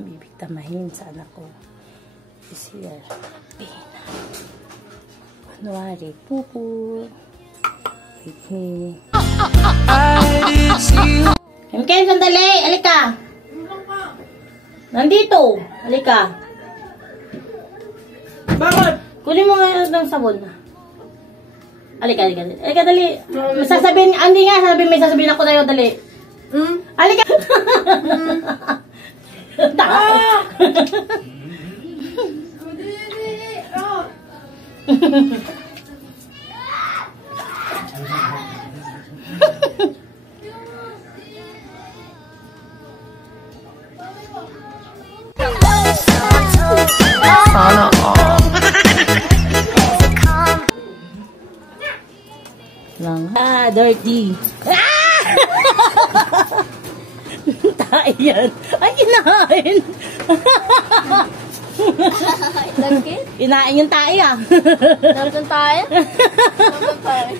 bibigtamahin sa anak ko. This year, Pina. January, Pupu. Okay. Ken, sandali! Halika! Nandito! Halika! Bakit? Kunin mo nga ng sabon. Halika, halika. Halika, dali. Masasabihin, hindi nga, may sasabihin ako sa'yo, dali. Halika! Sana all. Lang. Dirty. Tayo yan. Ay, kinain. Lagkit? Kinain yung tayo ah. Narapin tayo? Narapin tayo?